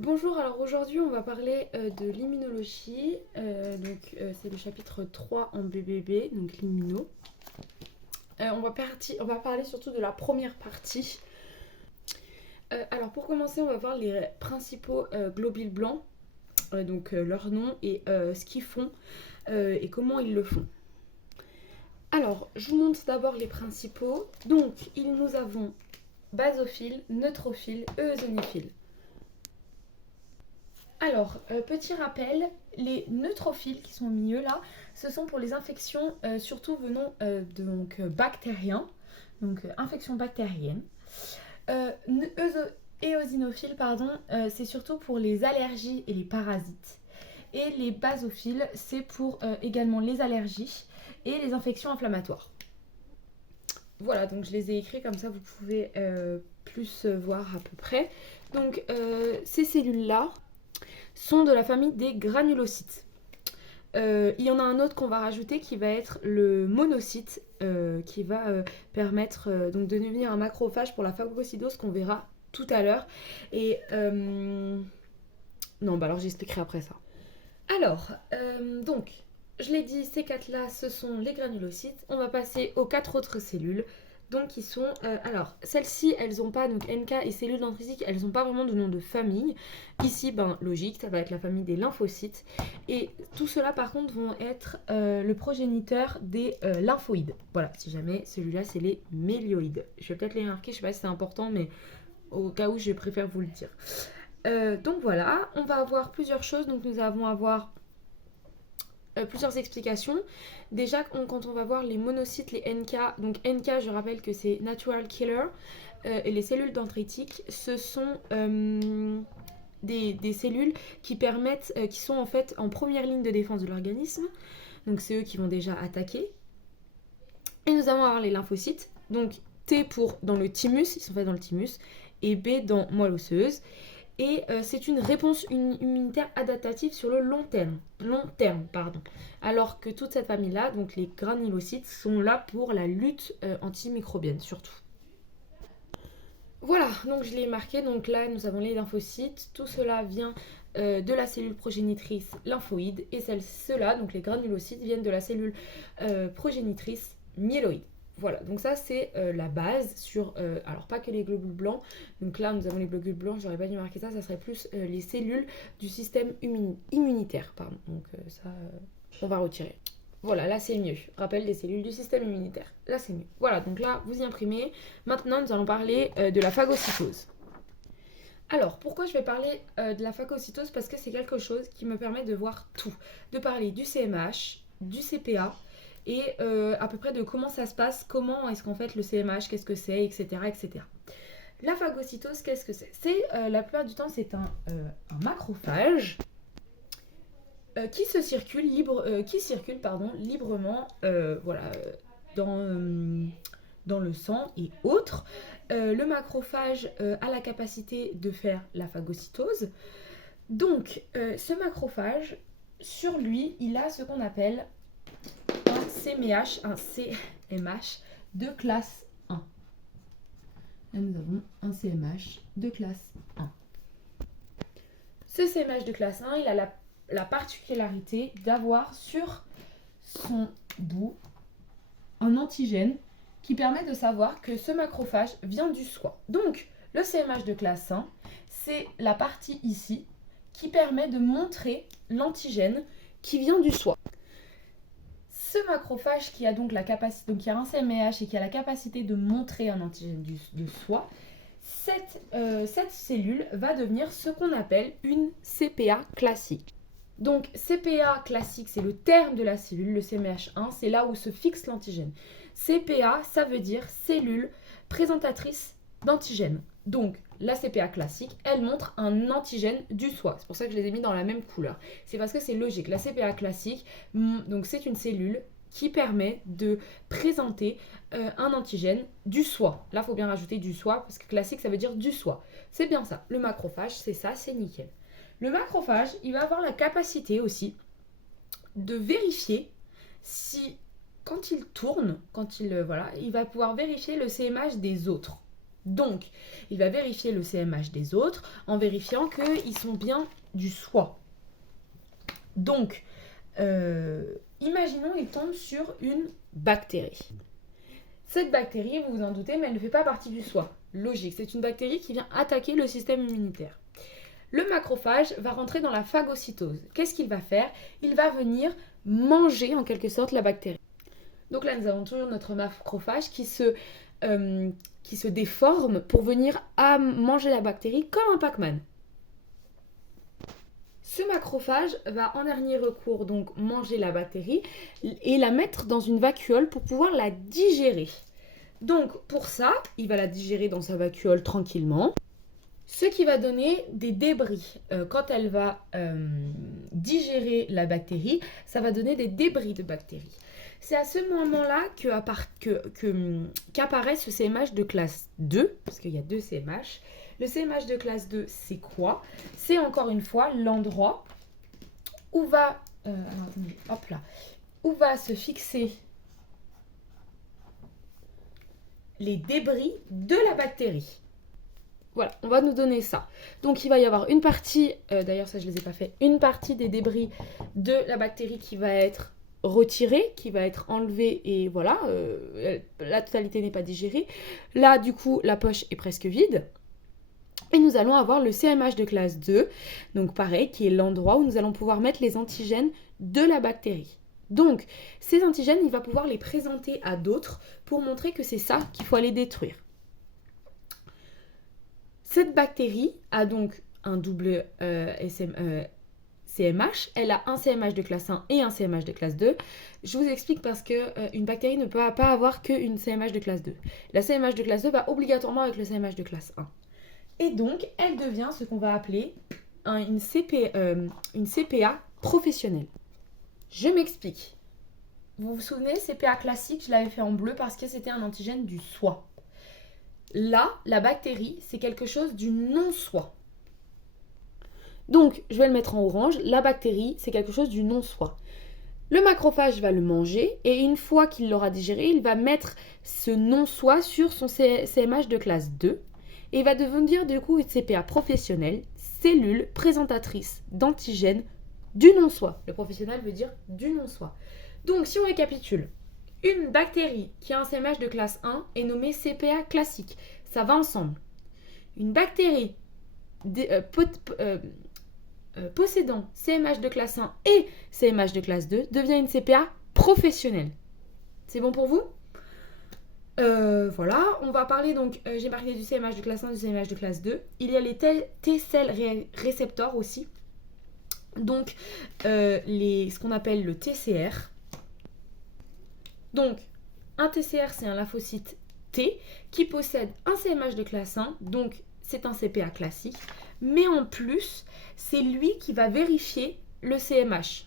Bonjour, alors aujourd'hui on va parler de l'immunologie, c'est le chapitre 3 en BBB, donc l'immuno. On va parler surtout de la première partie. Alors pour commencer on va voir les principaux globules blancs, leur nom et ce qu'ils font et comment ils le font. Alors je vous montre d'abord les principaux. Donc nous avons basophiles, neutrophiles, eosinophiles. Alors, petit rappel, les neutrophiles qui sont au milieu là, ce sont pour les infections surtout venant bactériens, infections bactériennes. Éosinophiles, c'est surtout pour les allergies et les parasites. Et les basophiles, c'est pour également les allergies et les infections inflammatoires. Voilà, donc je les ai écrits comme ça, vous pouvez plus voir à peu près. Donc, ces cellules-là sont de la famille des granulocytes. Il y en a un autre qu'on va rajouter qui va être le monocyte, qui va permettre de devenir un macrophage pour la phagocytose qu'on verra tout à l'heure. Et non, alors j'expliquerai après ça. Alors, je l'ai dit, ces quatre-là, ce sont les granulocytes. On va passer aux quatre autres cellules. Donc, qui sont. Celles-ci, elles n'ont pas. Donc, NK et cellules dendritiques, elles n'ont pas vraiment de nom de famille. Ici, logique, ça va être la famille des lymphocytes. Et tout cela, par contre, vont être le progéniteur des lymphoïdes. Voilà, si jamais celui-là, c'est les mélioïdes. Je vais peut-être les marquer, je ne sais pas si c'est important, mais au cas où, je préfère vous le dire. Donc, voilà, on va avoir plusieurs choses. Donc, nous allons avoir plusieurs explications. Déjà, quand on va voir les monocytes, les NK, donc NK, je rappelle que c'est Natural Killer, et les cellules dendritiques, ce sont des cellules qui permettent, qui sont en fait en première ligne de défense de l'organisme. Donc c'est eux qui vont déjà attaquer. Et nous allons avoir les lymphocytes, donc T pour dans le thymus, ils sont faits dans le thymus, et B dans moelle osseuse. Et c'est une réponse immunitaire adaptative sur le long terme. Alors que toute cette famille-là, donc les granulocytes, sont là pour la lutte antimicrobienne surtout. Voilà, donc je l'ai marqué. Donc là, nous avons les lymphocytes. Tout cela vient de la cellule progénitrice lymphoïde. Et ceux-là, donc les granulocytes, viennent de la cellule progénitrice myéloïde. Voilà, donc ça c'est la base sur, alors pas que les globules blancs, donc là nous avons les globules blancs, j'aurais pas dû marquer ça, ça serait plus les cellules du système immunitaire, donc ça on va retirer. Voilà, là c'est mieux, rappel des cellules du système immunitaire, là c'est mieux. Voilà, donc là vous y imprimez, maintenant nous allons parler de la phagocytose. Alors, pourquoi je vais parler de la phagocytose? Parce que c'est quelque chose qui me permet de voir tout, de parler du CMH, du CPA, et à peu près de comment ça se passe, comment est-ce qu'en fait le CMH, qu'est-ce que c'est, etc., etc. La phagocytose, qu'est-ce que c'est? La plupart du temps, c'est un macrophage qui circule librement dans le sang et autres. Le macrophage a la capacité de faire la phagocytose. Donc, ce macrophage, sur lui, il a ce qu'on appelle un CMH de classe 1. Là, nous avons un CMH de classe 1. Ce CMH de classe 1, il a la particularité d'avoir sur son bout un antigène qui permet de savoir que ce macrophage vient du soi. Donc, le CMH de classe 1, c'est la partie ici qui permet de montrer l'antigène qui vient du soi. Ce macrophage qui a donc la capacité, donc qui a un CMH et qui a la capacité de montrer un antigène de soi, cette cellule va devenir ce qu'on appelle une CPA classique. Donc CPA classique, c'est le terme de la cellule, le CMH1, c'est là où se fixe l'antigène. CPA, ça veut dire cellule présentatrice d'antigène. Donc la CPA classique, elle montre un antigène du soi. C'est pour ça que je les ai mis dans la même couleur. C'est parce que c'est logique. La CPA classique, donc c'est une cellule qui permet de présenter un antigène du soi. Là, il faut bien rajouter du soi, parce que classique, ça veut dire du soi. C'est bien ça. Le macrophage, c'est ça, c'est nickel. Le macrophage, il va avoir la capacité aussi de vérifier si, quand il tourne, il va pouvoir vérifier le CMH des autres. Donc, il va vérifier le CMH des autres en vérifiant qu'ils sont bien du soi. Donc, imaginons il tombe sur une bactérie. Cette bactérie, vous vous en doutez, mais elle ne fait pas partie du soi. Logique, c'est une bactérie qui vient attaquer le système immunitaire. Le macrophage va rentrer dans la phagocytose. Qu'est-ce qu'il va faire? Il va venir manger en quelque sorte la bactérie. Donc là, nous avons toujours notre macrophage qui se déforme pour venir à manger la bactérie comme un Pac-Man. Ce macrophage va en dernier recours donc manger la bactérie et la mettre dans une vacuole pour pouvoir la digérer. Donc pour ça, il va la digérer dans sa vacuole tranquillement. Ce qui va donner des débris. Quand elle va digérer la bactérie, ça va donner des débris de bactéries. C'est à ce moment-là qu'apparaît ce CMH de classe 2, parce qu'il y a 2 CMH. Le CMH de classe 2, c'est quoi? C'est encore une fois l'endroit où va, où va se fixer les débris de la bactérie. Voilà, on va nous donner ça. Donc il va y avoir une partie, d'ailleurs ça je ne les ai pas fait, une partie des débris de la bactérie qui va être retirée, qui va être enlevée et voilà, la totalité n'est pas digérée. Là du coup la poche est presque vide. Et nous allons avoir le CMH de classe 2, donc pareil, qui est l'endroit où nous allons pouvoir mettre les antigènes de la bactérie. Donc ces antigènes, il va pouvoir les présenter à d'autres pour montrer que c'est ça qu'il faut aller détruire. Cette bactérie a donc un double CMH. Elle a un CMH de classe 1 et un CMH de classe 2. Je vous explique parce qu'une bactérie ne peut pas avoir qu'une CMH de classe 2. La CMH de classe 2 va obligatoirement avec le CMH de classe 1. Et donc, elle devient ce qu'on va appeler une CPA professionnelle. Je m'explique. Vous vous souvenez, CPA classique, je l'avais fait en bleu parce que c'était un antigène du soi. Là, la bactérie, c'est quelque chose du non-soi. Donc, je vais le mettre en orange. La bactérie, c'est quelque chose du non-soi. Le macrophage va le manger et une fois qu'il l'aura digéré, il va mettre ce non-soi sur son CMH de classe 2 et il va devenir du coup une CPA professionnelle, cellule présentatrice d'antigènes du non-soi. Le professionnel veut dire du non-soi. Donc, si on récapitule, une bactérie qui a un CMH de classe 1 est nommée CPA classique. Ça va ensemble. Une bactérie possédant CMH de classe 1 et CMH de classe 2 devient une CPA professionnelle. C'est bon pour vous? Voilà, on va parler donc, j'ai marqué du CMH de classe 1 et du CMH de classe 2. Il y a les T-cell récepteurs aussi. Donc, ce qu'on appelle le TCR. Donc, un TCR, c'est un lymphocyte T qui possède un CMH de classe 1, donc c'est un CPA classique, mais en plus, c'est lui qui va vérifier le CMH.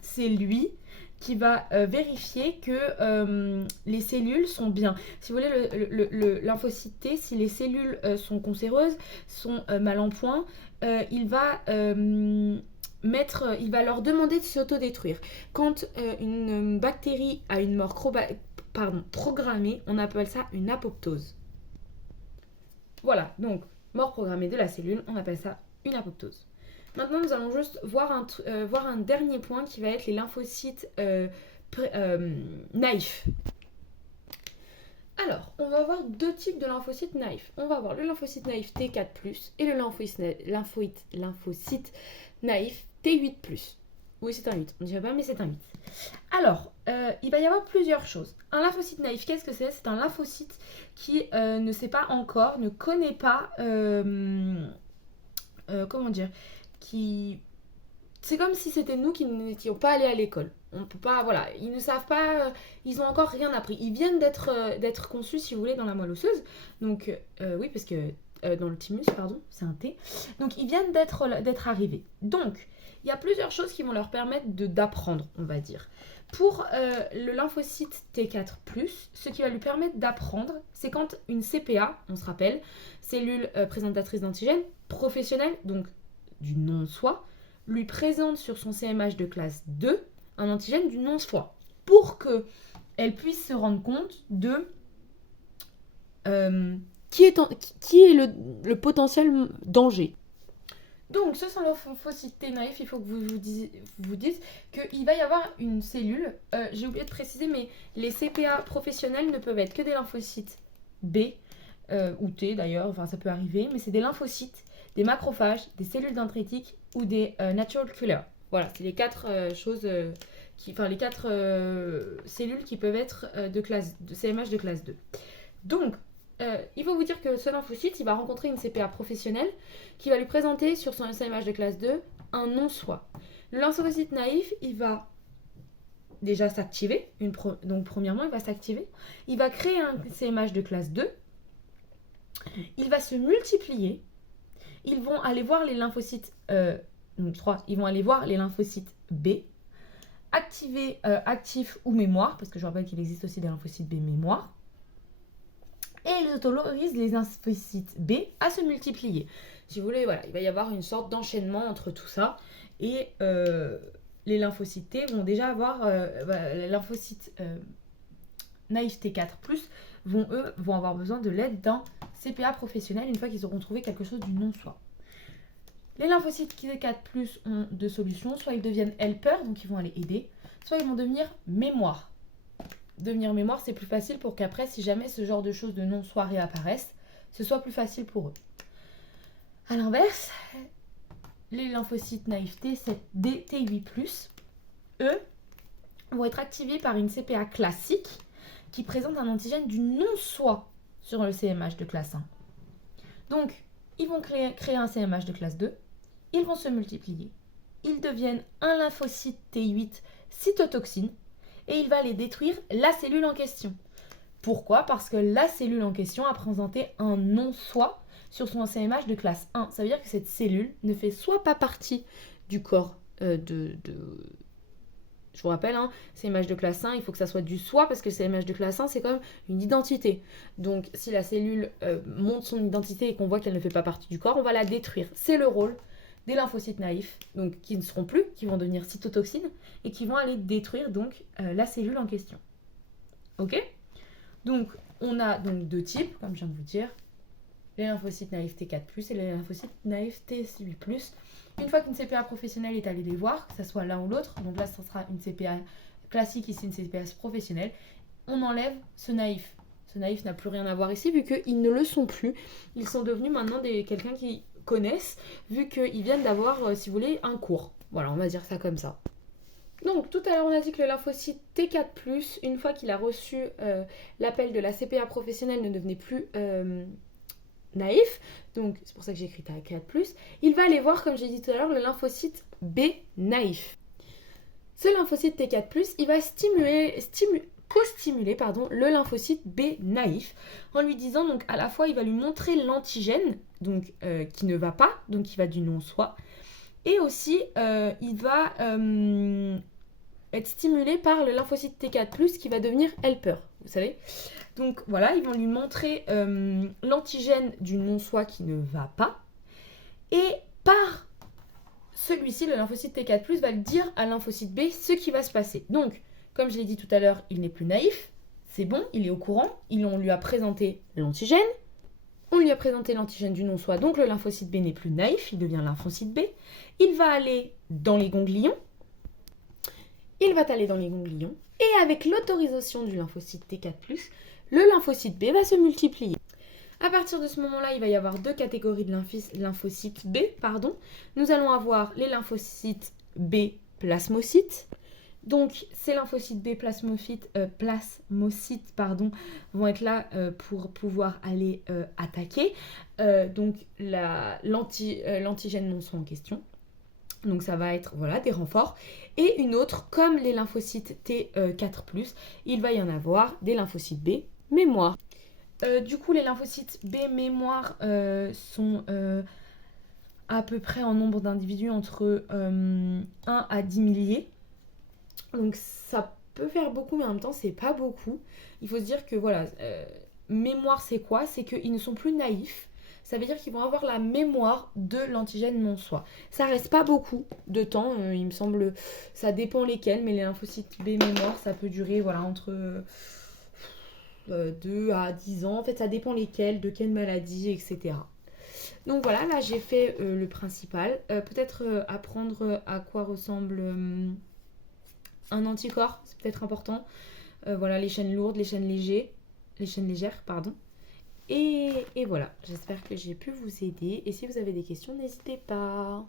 C'est lui qui va vérifier que les cellules sont bien. Si vous voulez, le lymphocyte T, si les cellules sont cancéreuses, sont mal en point, il va leur demander de s'autodétruire. Quand une bactérie a une mort programmée, on appelle ça une apoptose. Voilà, donc mort programmée de la cellule, on appelle ça une apoptose. Maintenant, nous allons juste voir un dernier point qui va être les lymphocytes naïfs. Alors, on va avoir 2 types de lymphocytes naïfs. On va avoir le lymphocyte naïf T4+, et le lymphocyte naïf T8+. Oui, c'est un 8. On ne dirait pas, mais c'est un 8. Alors, il va y avoir plusieurs choses. Un lymphocyte naïf, qu'est-ce que c'est? C'est un lymphocyte qui ne sait pas encore, ne connaît pas... comment dire, c'est comme si c'était nous qui n'étions pas allés à l'école. On peut pas, voilà, ils ne savent pas, ils ont encore rien appris. Ils viennent d'être conçus, si vous voulez, dans la moelle osseuse. Donc, oui, parce que dans le thymus, pardon, c'est un T. Donc, ils viennent d'être arrivés. Donc, il y a plusieurs choses qui vont leur permettre d'apprendre, on va dire. Pour le lymphocyte T4+, ce qui va lui permettre d'apprendre, c'est quand une CPA, on se rappelle, cellule présentatrice d'antigènes, professionnelle, donc du non-soi, lui présente sur son CMH de classe 2 un antigène du non-soi, pour qu'elle puisse se rendre compte de qui est le potentiel danger. Donc, ce sont lymphocytes T naïfs, il faut que vous dites qu'il va y avoir une cellule. J'ai oublié de préciser, mais les CPA professionnels ne peuvent être que des lymphocytes B, ou T d'ailleurs, enfin ça peut arriver, mais c'est des lymphocytes, des macrophages, des cellules dendritiques ou des natural killers. Voilà, c'est les 4 choses, les 4 cellules qui peuvent être de CMH de classe 2. Donc, il faut vous dire que ce lymphocyte, il va rencontrer une CPA professionnelle qui va lui présenter sur son CMH de classe 2 un non-soi. Le lymphocyte naïf, il va déjà s'activer. Donc, premièrement, il va s'activer. Il va créer un CMH de classe 2. Il va se multiplier. Ils vont aller voir les lymphocytes... donc 3, ils vont aller voir les lymphocytes B. Activer actif ou mémoire, parce que je rappelle qu'il existe aussi des lymphocytes B mémoire. Et ils autorisent les lymphocytes B à se multiplier. Si vous voulez, voilà, il va y avoir une sorte d'enchaînement entre tout ça. Et les lymphocytes T vont déjà avoir... les lymphocytes naïfs T4+, vont avoir besoin de l'aide d'un CPA professionnel une fois qu'ils auront trouvé quelque chose du non-soi. Les lymphocytes T4+, ont 2 solutions. Soit ils deviennent helper, donc ils vont aller aider. Soit ils vont devenir mémoire. Devenir mémoire, c'est plus facile pour qu'après, si jamais ce genre de choses de non-soi réapparaissent, ce soit plus facile pour eux. A l'inverse, les lymphocytes naïfs T8+, eux, vont être activés par une CPA classique qui présente un antigène du non-soi sur le CMH de classe 1. Donc, ils vont créer un CMH de classe 2, ils vont se multiplier, ils deviennent un lymphocyte T8 cytotoxine, et il va aller détruire la cellule en question. Pourquoi ? Parce que la cellule en question a présenté un non-soi sur son CMH de classe 1. Ça veut dire que cette cellule ne fait soit pas partie du corps je vous rappelle, CMH de classe 1, il faut que ça soit du soi, parce que le CMH de classe 1, c'est quand même une identité. Donc, si la cellule montre son identité et qu'on voit qu'elle ne fait pas partie du corps, on va la détruire. C'est le rôle des lymphocytes naïfs, donc qui ne seront plus, qui vont devenir cytotoxines, et qui vont aller détruire donc la cellule en question. Ok ? Donc, on a donc 2 types, comme je viens de vous dire, les lymphocytes naïfs T4+, et les lymphocytes naïfs T8+. Une fois qu'une CPA professionnelle est allée les voir, que ce soit l'un ou l'autre, donc là, ce sera une CPA classique, ici une CPA professionnelle, on enlève ce naïf. Ce naïf n'a plus rien à voir ici, vu qu'ils ne le sont plus. Ils sont devenus maintenant quelqu'un qui connaissent, vu qu'ils viennent d'avoir, si vous voulez, un cours. Voilà, on va dire ça comme ça. Donc, tout à l'heure, on a dit que le lymphocyte T4+, une fois qu'il a reçu l'appel de la CPA professionnelle, ne devenait plus naïf. Donc, c'est pour ça que j'ai écrit T4+. Il va aller voir, comme j'ai dit tout à l'heure, le lymphocyte B naïf. Ce lymphocyte T4+, il va co-stimuler le lymphocyte B naïf en lui disant, donc à la fois il va lui montrer l'antigène donc qui ne va pas, donc qui va du non-soi, et aussi il va être stimulé par le lymphocyte T4+, qui va devenir helper, vous savez. Donc voilà, ils vont lui montrer l'antigène du non-soi qui ne va pas, et par celui-ci, le lymphocyte T4+, va le dire à lymphocyte B ce qui va se passer. Donc, comme je l'ai dit tout à l'heure, il n'est plus naïf, c'est bon, il est au courant, on lui a présenté l'antigène, on lui a présenté l'antigène du non-soi, donc le lymphocyte B n'est plus naïf, il devient lymphocyte B, il va aller dans les ganglions, et avec l'autorisation du lymphocyte T4+, le lymphocyte B va se multiplier. À partir de ce moment-là, il va y avoir 2 catégories de lymphocytes B. Nous allons avoir les lymphocytes B plasmocytes. Donc, ces lymphocytes B plasmocytes vont être là pour pouvoir aller attaquer donc l'antigène non-soi en question. Donc, ça va être des renforts. Et une autre, comme les lymphocytes T4+, il va y en avoir des lymphocytes B mémoire. Du coup, les lymphocytes B mémoire sont à peu près en nombre d'individus entre 1 à 10 milliers. Donc ça peut faire beaucoup, mais en même temps, c'est pas beaucoup. Il faut se dire que mémoire, c'est quoi ? C'est qu'ils ne sont plus naïfs. Ça veut dire qu'ils vont avoir la mémoire de l'antigène non-soi. Ça reste pas beaucoup de temps, il me semble. Ça dépend lesquels, mais les lymphocytes B mémoire, ça peut durer entre 2 à 10 ans. En fait, ça dépend lesquels, de quelle maladie, etc. Donc voilà, là j'ai fait le principal. Peut-être apprendre à quoi ressemble un anticorps, c'est peut-être important. Voilà, les chaînes lourdes, les chaînes légères, pardon. Et voilà, j'espère que j'ai pu vous aider. Et si vous avez des questions, n'hésitez pas.